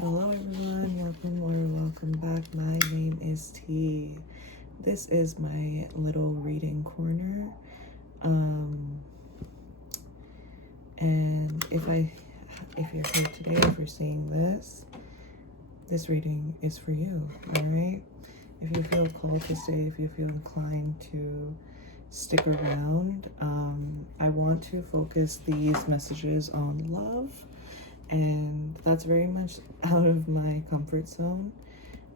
Hello everyone, welcome or welcome back. My name is T. This is my little reading corner. And if you're here today, if you're seeing this reading is for you, all right? If you feel called to stay, if you feel inclined to stick around, I want to focus these messages on love. And that's very much out of my comfort zone.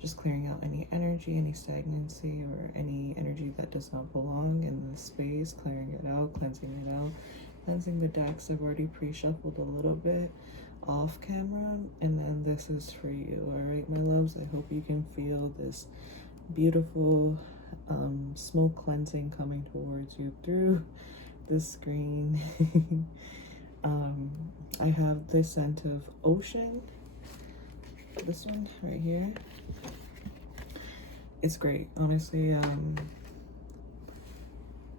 Just clearing out any energy, any stagnancy, or any energy that does not belong in this space. Clearing it out, cleansing the decks. I've already pre-shuffled a little bit off camera. And then this is for you, all right, my loves? I hope you can feel this beautiful smoke cleansing coming towards you through the screen. I have this scent of ocean. This one right here. It's great, honestly.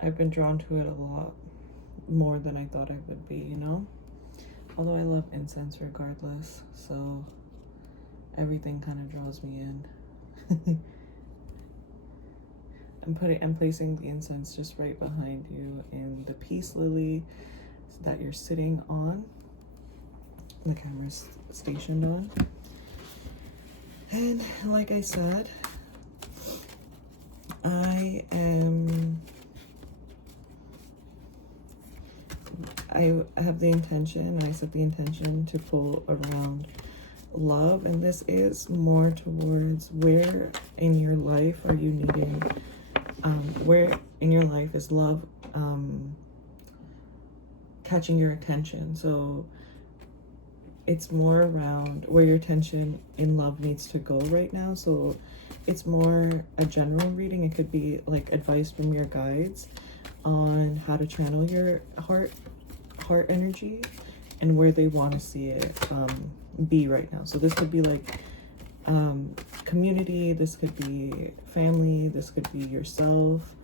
I've been drawn to it a lot more than I thought I would be, you know? Although I love incense regardless, so everything kind of draws me in. I'm placing the incense just right behind you in the peace lily that you're sitting on. The camera's stationed on. And like I said, I have the intention, I set the intention to pull around love, and this is more towards where in your life are you needing, where in your life is love catching your attention. So it's more around where your attention in love needs to go right now. So it's more a general reading. It could be like advice from your guides on how to channel your heart energy and where they want to see it be right now. So this could be like community, this could be family, this could be yourself.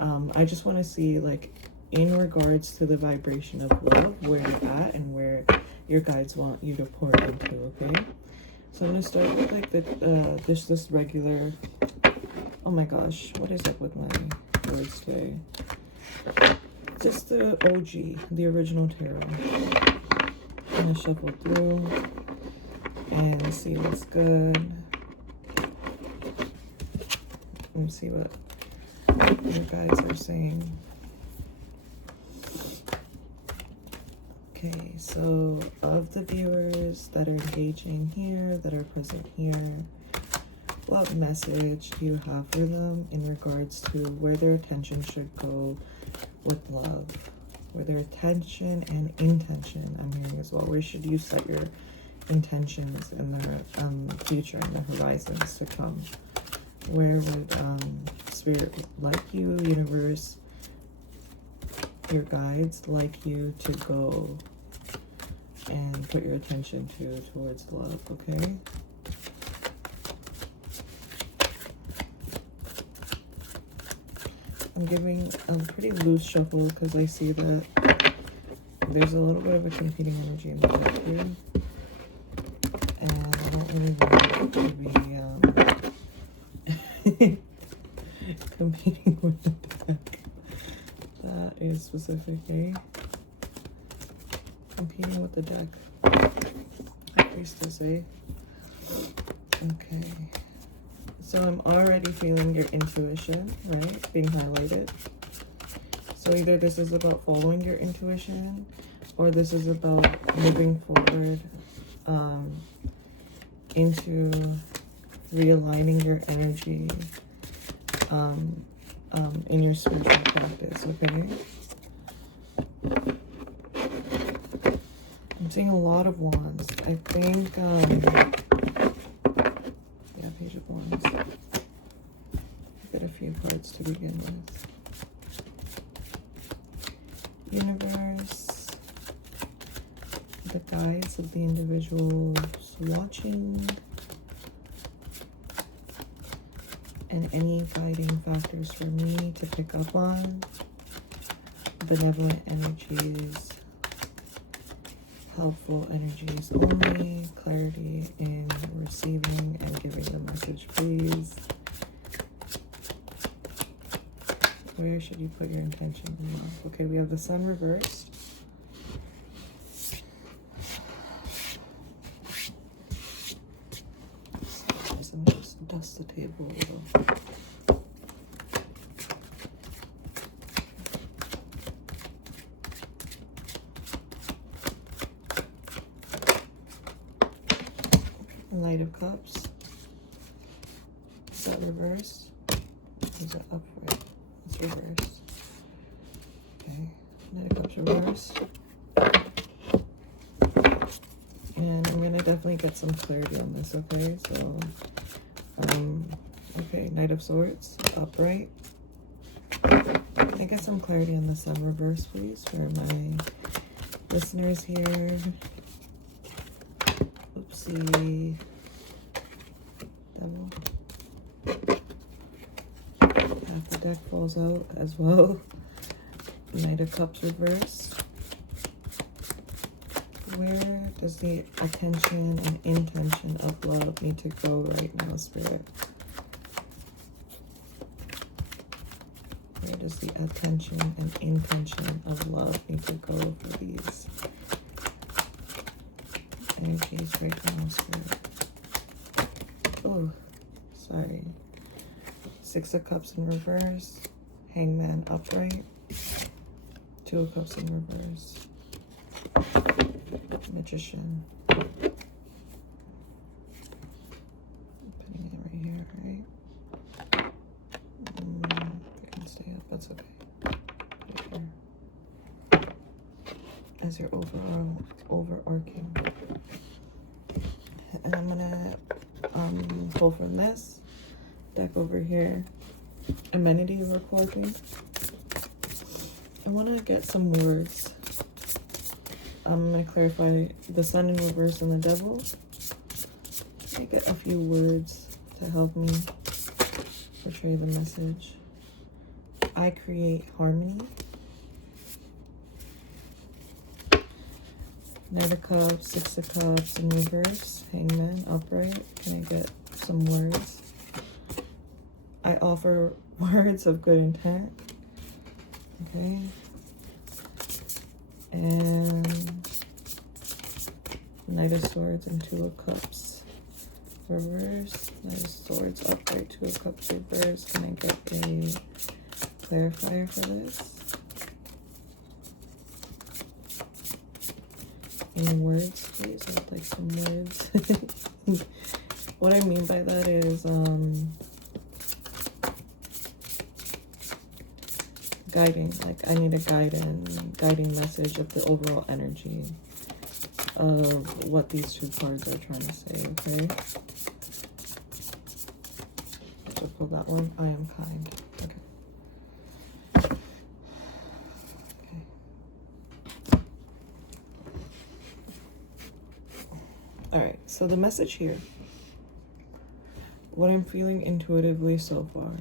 I just want to see, like, in regards to the vibration of love, where you're at and where your guides want you to pour into, okay? So I'm gonna start with like this regular, oh my gosh, what is up with my words today? Just the OG, the original tarot. I'm gonna shuffle through and see what's good. Let me see what your guides are saying. Okay, so of the viewers that are engaging here, that are present here, what message do you have for them in regards to where their attention should go with love? Where their attention and intention, I'm hearing as well. Where should you set your intentions in the future and the horizons to come? Where would Spirit like you, universe, your guides like you to go and put your attention towards love, okay? I'm giving a pretty loose shuffle because I see that there's a little bit of a competing energy in the deck here, and I don't really want to be competing with the deck. That is specific, eh? Competing with the deck. High Priestess, eh? Okay. So I'm already feeling your intuition, right? Being highlighted. So either this is about following your intuition, or this is about moving forward into realigning your energy in your spiritual practice, okay? I'm seeing a lot of wands. I think, yeah, Page of Wands. Get a few cards to begin with. Universe, the guides of the individuals watching, and any guiding factors for me to pick up on. Benevolent energies, helpful energies only, clarity in receiving and giving the message, please. Where should you put your intention in love? Okay, we have the Sun reversed. Just dust the table a little. Knight of Cups. Is that reversed? Or is it upright? It's reversed. Okay. Knight of Cups reversed. And I'm gonna definitely get some clarity on this, okay? So, okay, Knight of Swords, upright. Can I get some clarity on the Sun reverse, please, for my listeners here? Oopsie. Devil. Half the deck falls out as well. Knight of Cups reverse. Where does the attention and intention of love need to go right now, Spirit? Where does the attention and intention of love need to go for these energies right now, Spirit? Oh, sorry. Six of Cups in reverse. Hangman upright. Two of Cups in reverse. Magician. Putting it right here, right? If I can stay up, that's okay. Right here. As your overarching. And I'm gonna pull from this deck over here. Amenity recording. I want to get some words. I'm going to clarify the Sun in reverse and the Devil. I get a few words to help me portray the message. I create harmony. Knight of Cups, Six of Cups in reverse, Hangman upright. Can I get some words? I offer words of good intent. Okay. And Knight of Swords and Two of Cups reverse. Knight of Swords upright, Two of Cups reverse. Can I get a clarifier for this? Any words, please? I would like some words. What I mean by that is guiding. Like I need a guiding message of the overall energy of what these two cards are trying to say, okay? So pull that one. I am kind. Okay. Okay. Alright, so the message here. What I'm feeling intuitively so far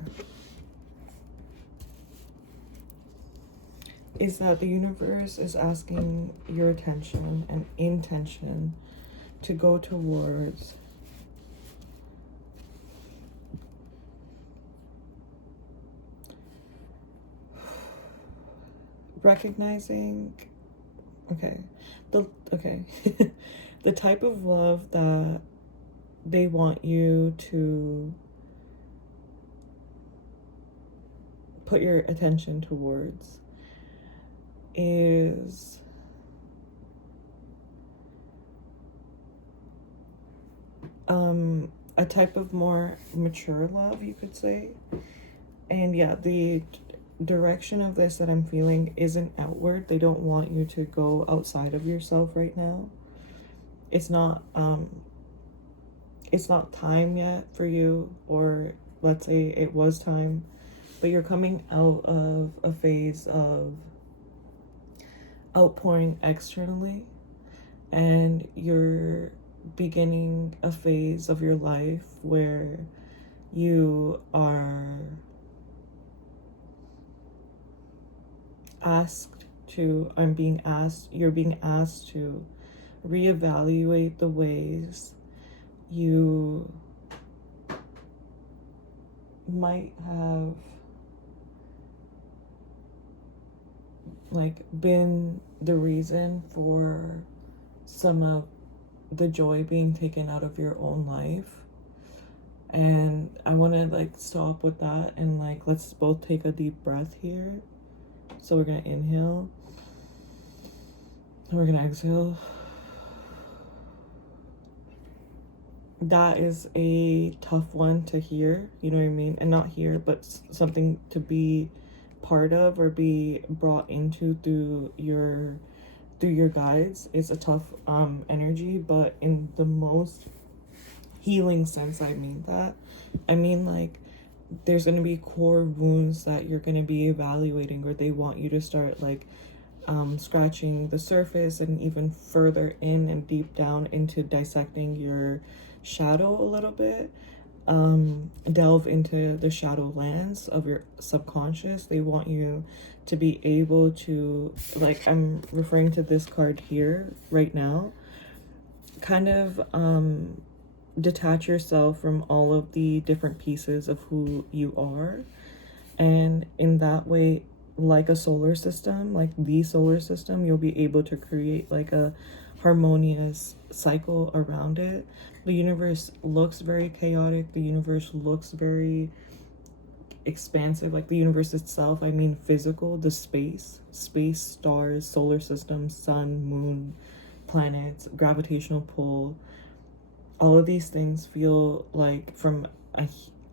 is that the universe is asking your attention and intention to go towards recognizing, the type of love that they want you to put your attention towards is a type of more mature love, you could say. And yeah, the direction of this that I'm feeling isn't outward. They don't want you to go outside of yourself right now. It's not time yet for you, or let's say it was time, but you're coming out of a phase of outpouring externally, and you're beginning a phase of your life where you are you're being asked to reevaluate the ways you might have like been the reason for some of the joy being taken out of your own life. And I want to like stop with that and like let's both take a deep breath here. So we're going to inhale and we're going to exhale. That is a tough one to hear, you know what I mean? And not hear, but something to be part of or be brought into through your guides. Is a tough energy, but in the most healing sense I mean that. I mean like there's going to be core wounds that you're going to be evaluating, or they want you to start like scratching the surface and even further in and deep down into dissecting your shadow a little bit. Delve into the shadow lands of your subconscious. They want you to be able to, like, I'm referring to this card here right now, kind of detach yourself from all of the different pieces of who you are. And in that way, like a solar system, like the solar system, you'll be able to create like a harmonious cycle around it. The universe looks very chaotic. The universe looks very expansive. Like the universe itself, I mean physical, the space, stars, solar system, sun, moon, planets, gravitational pull. All of these things feel like, from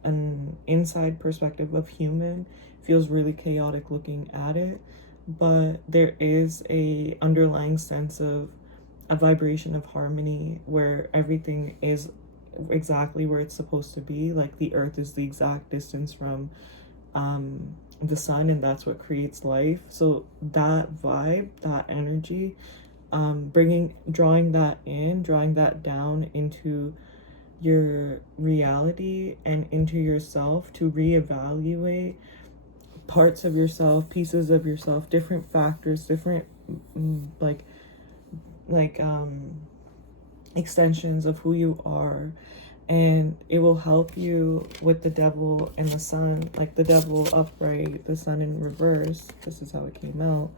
an inside perspective of human, feels really chaotic looking at it, but there is a underlying sense of a vibration of harmony where everything is exactly where it's supposed to be. Like the earth is the exact distance from the sun, and that's what creates life. So that vibe, that energy, drawing that down into your reality and into yourself to reevaluate parts of yourself, pieces of yourself, different factors, different like extensions of who you are. And it will help you with the devil and the sun, like the devil upright, the sun in reverse. This is how it came out.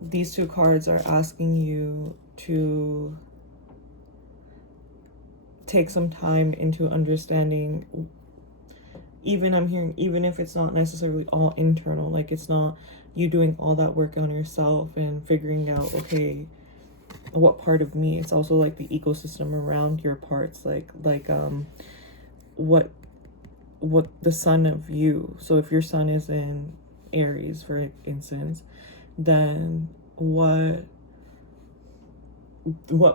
These two cards are asking you to take some time into understanding, even I'm hearing, even if it's not necessarily all internal, like it's not you doing all that work on yourself and figuring out, okay, what part of me. It's also like the ecosystem around your parts, like what the sun of you. So if your sun is in Aries, for instance, then what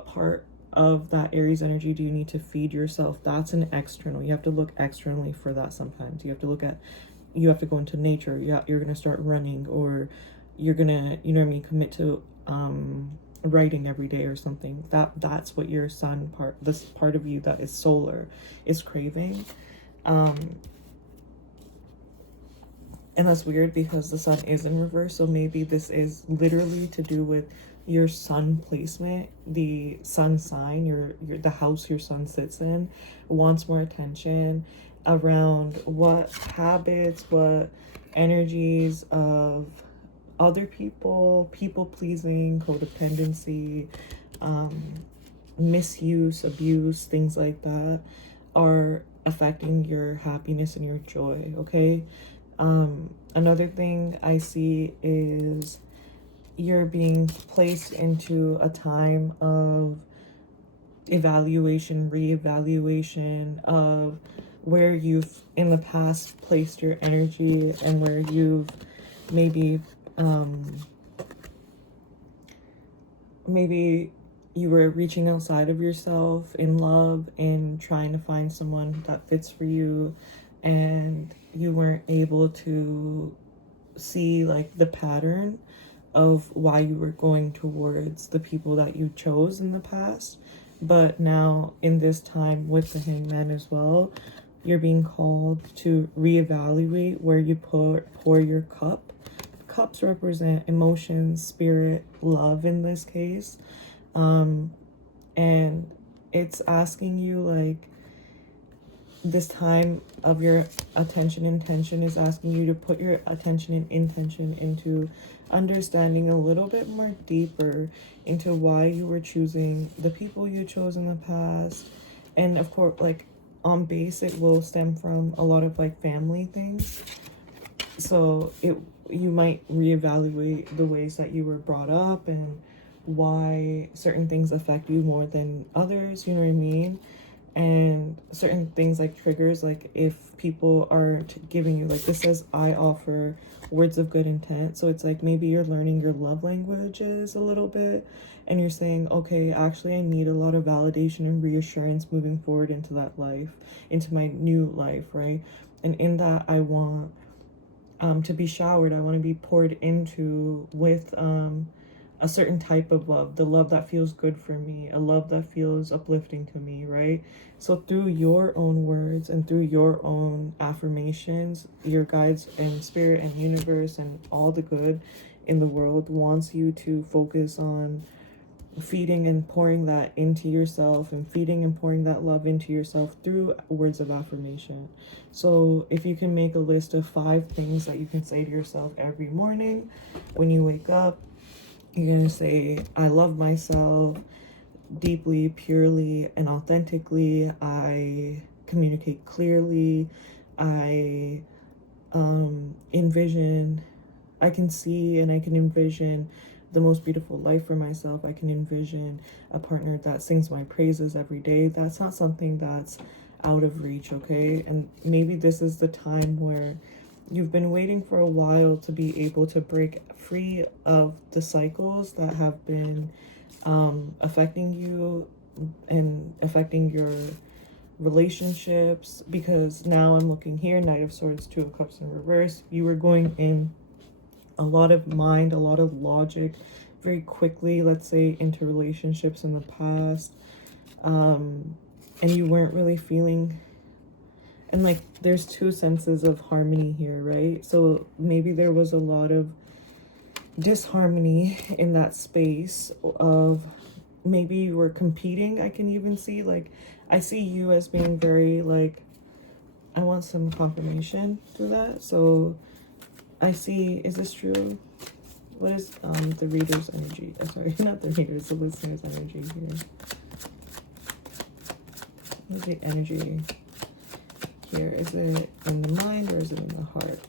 part of that Aries energy do you need to feed yourself? That's an external. You have to look externally for that. Sometimes you have to go into nature. You're gonna start running, or you're gonna, you know what I mean, commit to writing every day or something. That's what your sun part, this part of you that is solar, is craving. And that's weird because the sun is in reverse, so maybe this is literally to do with your sun placement. The sun sign, your the house your sun sits in, wants more attention around what habits, what energies of other people pleasing, codependency, misuse, abuse, things like that are affecting your happiness and your joy. Okay. Another thing I see is you're being placed into a time of evaluation, reevaluation of where you've in the past placed your energy, and where you've maybe maybe you were reaching outside of yourself in love and trying to find someone that fits for you, and you weren't able to see like the pattern of why you were going towards the people that you chose in the past. But now in this time with the Hangman as well, you're being called to reevaluate where you pour your cup. Cups represent emotions, spirit, love in this case. And it's asking you, like, this time of your attention intention is asking you to put your attention and intention into understanding a little bit more deeper into why you were choosing the people you chose in the past. And of course, like, on base, it will stem from a lot of like family things. So you might reevaluate the ways that you were brought up and why certain things affect you more than others, you know what I mean? And certain things like triggers, like if people are giving you, like this says, I offer words of good intent. So it's like maybe you're learning your love languages a little bit and you're saying, okay, actually I need a lot of validation and reassurance moving forward into that life, into my new life, right? And in that, I want to be showered. I want to be poured into with a certain type of love, the love that feels good for me, a love that feels uplifting to me, right? So through your own words and through your own affirmations, your guides and spirit and universe and all the good in the world wants you to focus on feeding and pouring that into yourself and feeding and pouring that love into yourself through words of affirmation. So if you can make a list of 5 things that you can say to yourself every morning when you wake up, you're going to say, I love myself deeply, purely, and authentically. I communicate clearly. I envision, I can see and I can envision the most beautiful life for myself. I can envision a partner that sings my praises every day. That's not something that's out of reach, okay? And maybe this is the time where you've been waiting for a while to be able to break free of the cycles that have been affecting you and affecting your relationships, because now I'm looking here, Knight of Swords, Two of Cups in reverse. You were going in a lot of mind, a lot of logic very quickly, let's say, into relationships in the past, and you weren't really feeling, and like there's 2 senses of harmony here, right? So maybe there was a lot of disharmony in that space of, maybe you were competing. I can even see, like, I see you as being very like, I want some confirmation through that. So I see, is this true? What is the reader's energy? Sorry, not the reader's, the listener's energy here. What is the energy here? Is it in the mind or is it in the heart?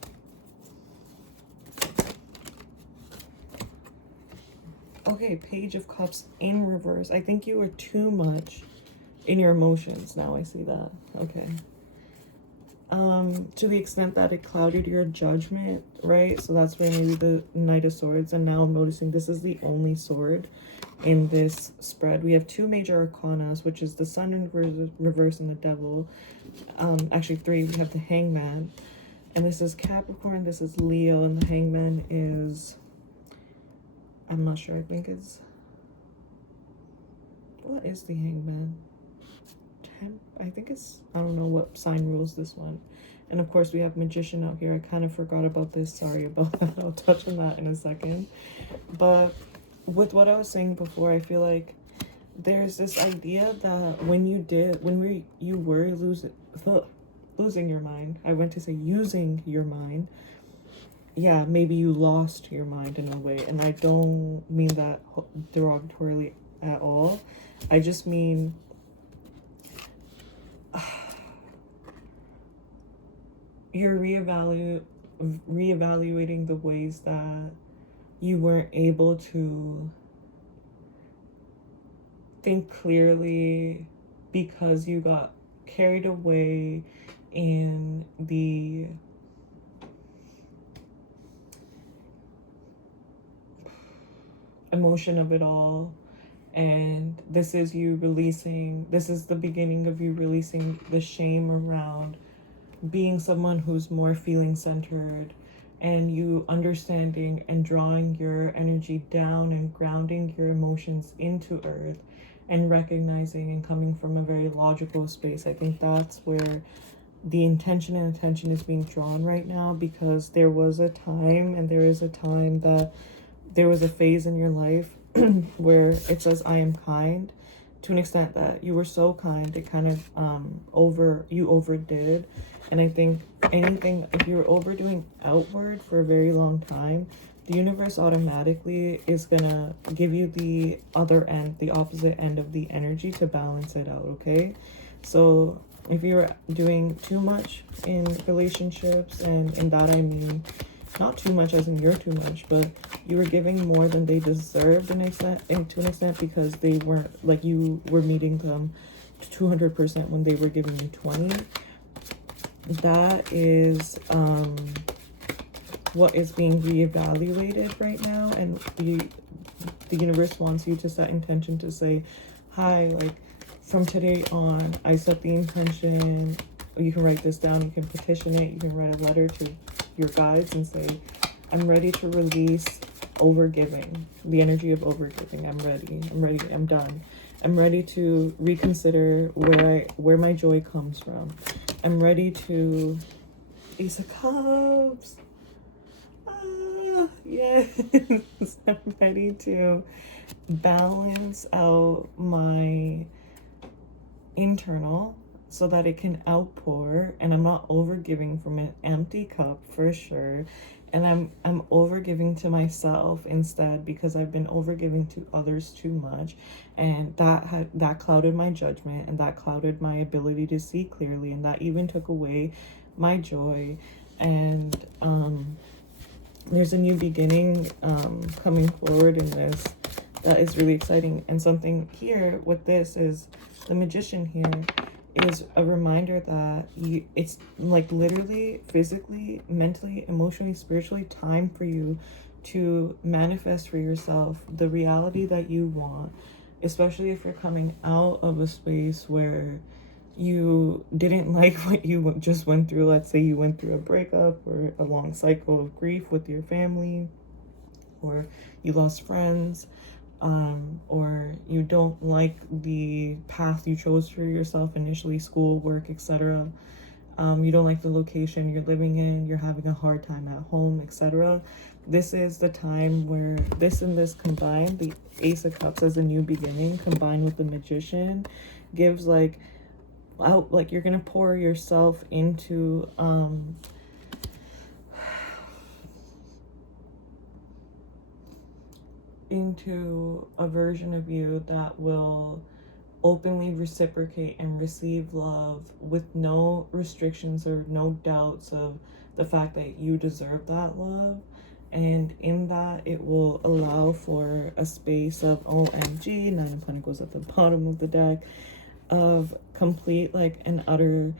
Okay, Page of Cups in reverse. I think you were too much in your emotions. Now I see that. Okay. To the extent that it clouded your judgment, right? So that's where maybe the Knight of Swords, and now I'm noticing this is the only sword in this spread. We have 2 major arcanas, which is the Sun in reverse and the Devil. Actually 3. We have the Hangman, and this is Capricorn, this is Leo, and the Hangman is, I'm not sure, I think it's, what is the Hangman? I think it's, I don't know what sign rules this one. And of course we have Magician out here. I kind of forgot about this, sorry about that. I'll touch on that in a second. But with what I was saying before, I feel like there's this idea that when you were losing your mind, I went to say using your mind, yeah, maybe you lost your mind in a way. And I don't mean that derogatorily at all. I just mean you're reevaluating the ways that you weren't able to think clearly because you got carried away in the emotion of it all. And this is you releasing, this is the beginning of you releasing the shame around being someone who's more feeling centered, and you understanding and drawing your energy down and grounding your emotions into earth and recognizing and coming from a very logical space. I think that's where the intention and attention is being drawn right now, because there was a time and there is a time that there was a phase in your life where it says I am kind, to an extent that you were so kind, it kind of you overdid. And I think anything, if you're overdoing outward for a very long time, the universe automatically is gonna give you the other end, the opposite end of the energy to balance it out, okay? So if you're doing too much in relationships, and in that I mean not too much as in you're too much, but you were giving more than they deserved to an extent, because they weren't, like, you were meeting them 200% when they were giving you 20. That is what is being reevaluated right now, and the universe wants you to set intention to say, hi, like, from today on, I set the intention. You can write this down, you can petition it, you can write a letter to your guides and say, I'm ready to release overgiving, the energy of overgiving. I'm ready, I'm done. I'm ready to reconsider where my joy comes from. I'm ready to, Ace of Cups. Yes. I'm ready to balance out my internal so that it can outpour, and I'm not overgiving from an empty cup for sure. And I'm overgiving to myself instead, because I've been overgiving to others too much, and that clouded my judgment, and that clouded my ability to see clearly, and that even took away my joy. And there's a new beginning coming forward in this that is really exciting. And something here with this is the Magician here is a reminder that it's like literally, physically, mentally, emotionally, spiritually time for you to manifest for yourself the reality that you want, especially if you're coming out of a space where you didn't like what you just went through. Let's say you went through a breakup or a long cycle of grief with your family, or you lost friends, or you don't like the path you chose for yourself initially, school, work, etc. You don't like the location you're living in, you're having a hard time at home, etc. This is the time where this and this combined, the Ace of Cups as a new beginning combined with the Magician, gives like out, like you're gonna pour yourself into a version of you that will openly reciprocate and receive love with no restrictions or no doubts of the fact that you deserve that love. And in that, it will allow for a space of OMG, Nine of Pentacles at the bottom of the deck, of complete, like, an utter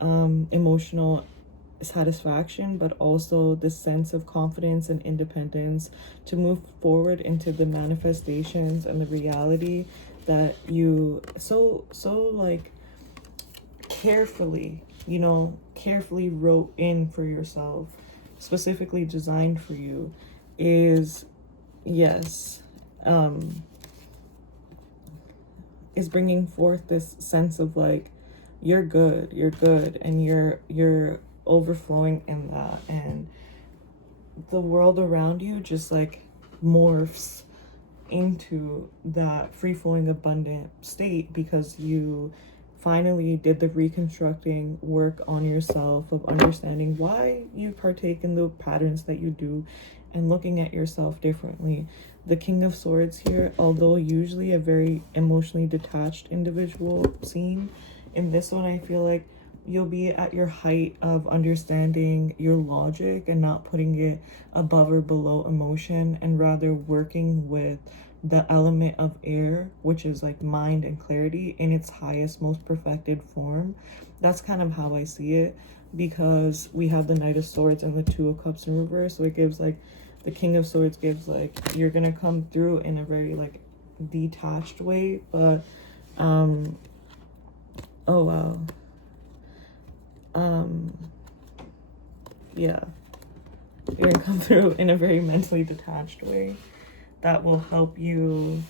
emotional satisfaction, but also the sense of confidence and independence to move forward into the manifestations and the reality that you so like carefully, carefully wrote in for yourself, specifically designed for you, is, yes, is bringing forth this sense of like, you're good, and you're overflowing in that, and the world around you just like morphs into that free-flowing abundant state, because you finally did the reconstructing work on yourself of understanding why you partake in the patterns that you do and looking at yourself differently. The King of Swords here, although usually a very emotionally detached individual seen, in this one I feel like you'll be at your height of understanding your logic and not putting it above or below emotion, and rather working with the element of air, which is like mind and clarity in its highest, most perfected form. That's kind of how I see it, because we have the Knight of Swords and the Two of Cups in reverse. So it gives like, the King of Swords gives like, you're gonna come through in a very like detached way, but oh wow, yeah, you're gonna come through in a very mentally detached way that will help you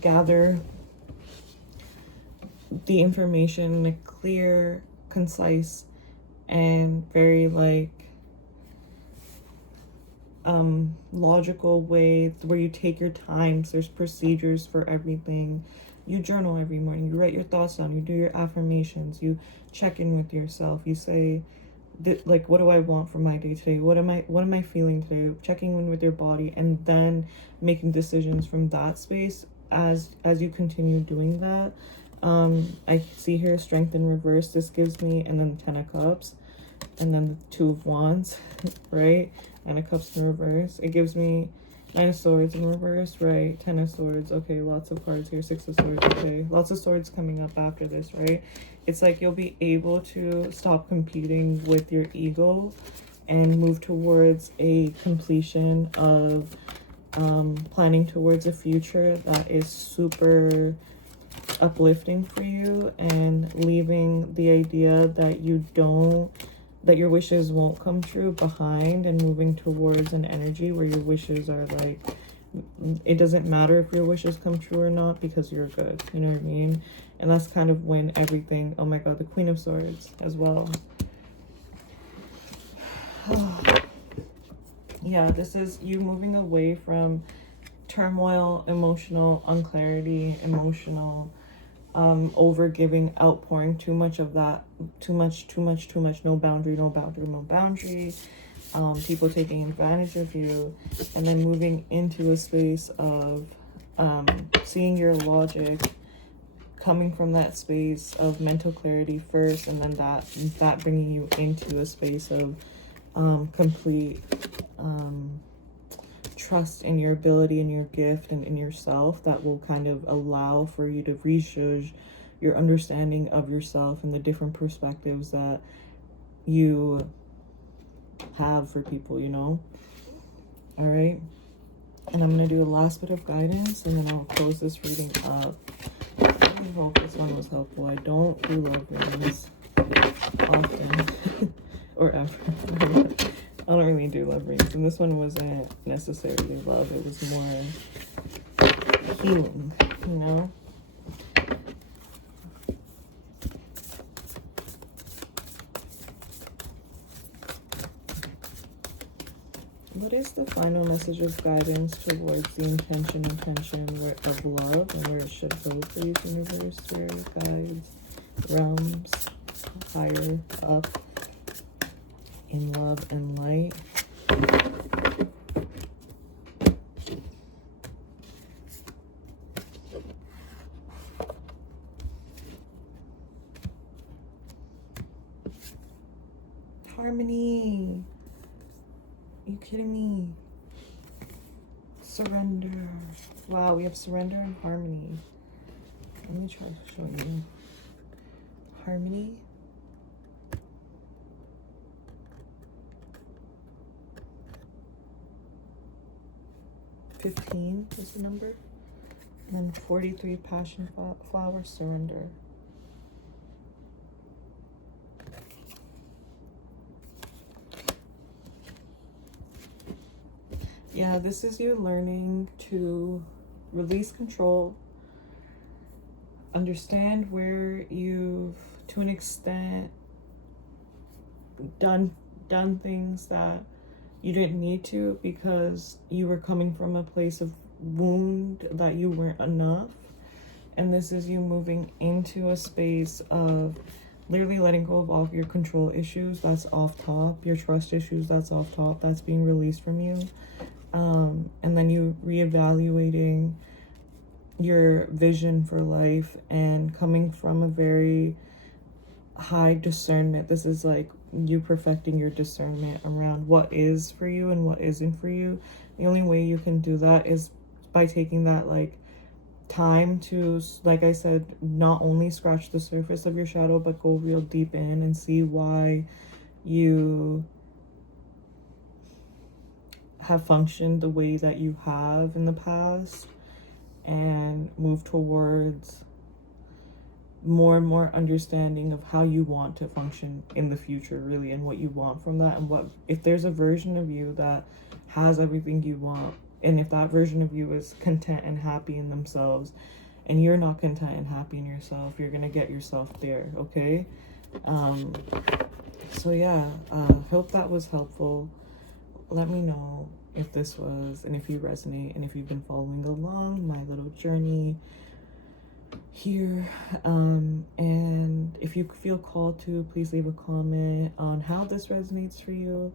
gather the information in a clear, concise, and very like logical way where you take your time. So there's procedures for everything. You journal every morning, you write your thoughts down, you do your affirmations, you check in with yourself, you say, like, what do I want for my day today? What am I feeling today? Checking in with your body, and then making decisions from that space as you continue doing that. I see here strength in reverse. This gives me, and then 10 of cups, and then the 2 of wands, right? 9 of cups in reverse. It gives me 9 of swords in reverse, right? 10 of swords. Okay, lots of cards here. 6 of swords. Okay, lots of swords coming up after this, right? It's like you'll be able to stop competing with your ego and move towards a completion of planning towards a future that is super uplifting for you, and leaving the idea that that your wishes won't come true behind, and moving towards an energy where your wishes are like, it doesn't matter if your wishes come true or not because you're good, you know what I mean? And that's kind of when everything, oh my god, the Queen of Swords as well. Yeah, this is you moving away from turmoil, emotional unclarity, emotional over giving, outpouring, too much of that, too much, no boundary, people taking advantage of you, and then moving into a space of seeing your logic, coming from that space of mental clarity first, and then that bringing you into a space of complete trust in your ability and your gift and in yourself, that will kind of allow for you to rejudge your understanding of yourself and the different perspectives that you have for people, you know? All right. And I'm going to do a last bit of guidance, and then I'll close this reading up. I hope this one was helpful. I don't do love readings often or ever. I don't really do love readings, and this one wasn't necessarily love. It was more healing, you know? What is the final message of guidance towards the intention of love, and where it should go, please, universe, spirit, guides, realms, higher up, in love and light? Harmony. Are you kidding me? Surrender. Wow, we have surrender and harmony. Let me try to show you. Harmony. $15 is the number. And then 43, passion flower, surrender. Yeah, this is you learning to release control, understand where you've, to an extent, done things that you didn't need to because you were coming from a place of wound that you weren't enough. And this is you moving into a space of literally letting go of all of your control issues. That's off top. Your trust issues, that's off top. That's being released from you. And then you reevaluating your vision for life and coming from a very high discernment. This is like you perfecting your discernment around what is for you and what isn't for you. The only way you can do that is by taking that like time to, like I said, not only scratch the surface of your shadow, but go real deep in and see why you have functioned the way that you have in the past, and move towards more and more understanding of how you want to function in the future, really, and what you want from that, and what if there's a version of you that has everything you want, and if that version of you is content and happy in themselves, and you're not content and happy in yourself, you're gonna get yourself there, okay? So yeah, hope that was helpful. Let me know if this was, and if you resonate, and if you've been following along my little journey here. And if you feel called to, please leave a comment on how this resonates for you.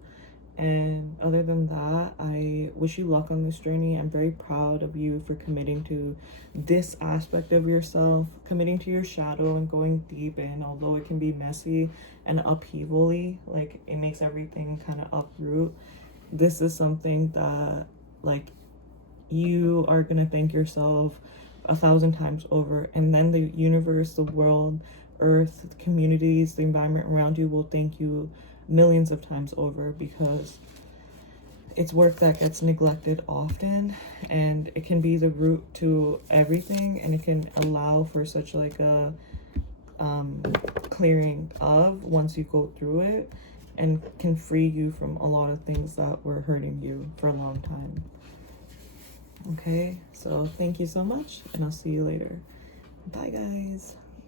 And other than that, I wish you luck on this journey. I'm very proud of you for committing to this aspect of yourself, committing to your shadow and going deep in, although it can be messy and upheavally, like it makes everything kind of uproot. This is something that like you are gonna thank yourself 1,000 times over, and then the universe, the world, earth, the communities, the environment around you will thank you millions of times over, because it's work that gets neglected often, and it can be the root to everything, and it can allow for such like a clearing of once you go through it, and can free you from a lot of things that were hurting you for a long time. Okay, so thank you so much, and I'll see you later. Bye guys.